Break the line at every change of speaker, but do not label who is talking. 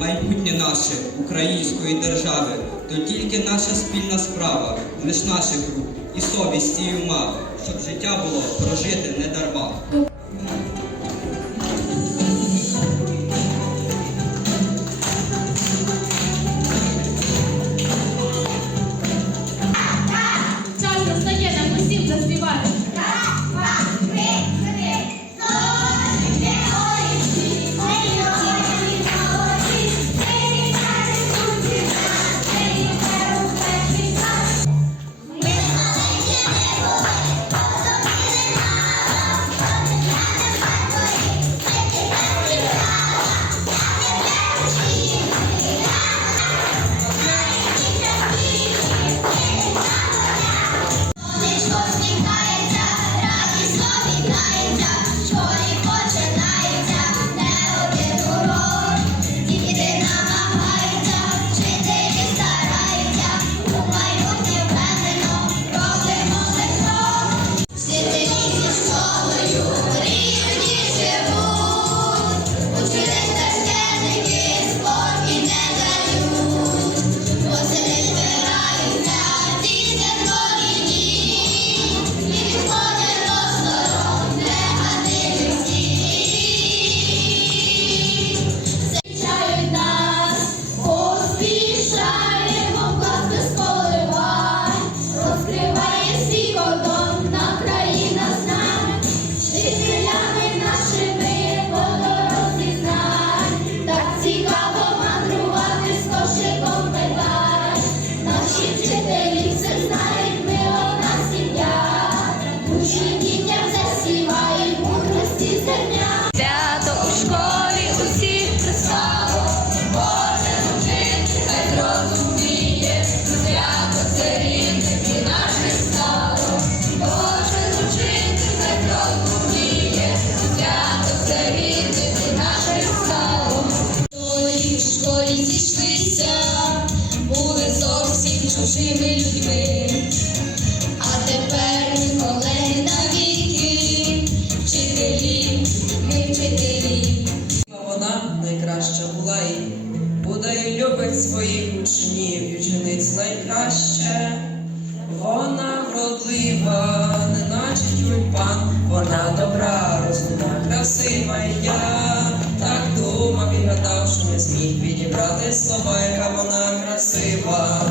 майбутнє наше української держави, то тільки наша спільна справа, лиш наших рук і совісті і ума, щоб життя було прожити не дарма.
чужими людьми, а тепер ми колеги навіки, вчителі, ми вчителі.
Вона найкраща була і буде і любить своїх учнів, учениць найкраще. Вона вродлива, неначе тюльпан, вона добра, розумна, красива я. Так думав і гадав, що не зміг підібрати слова, яка вона красива.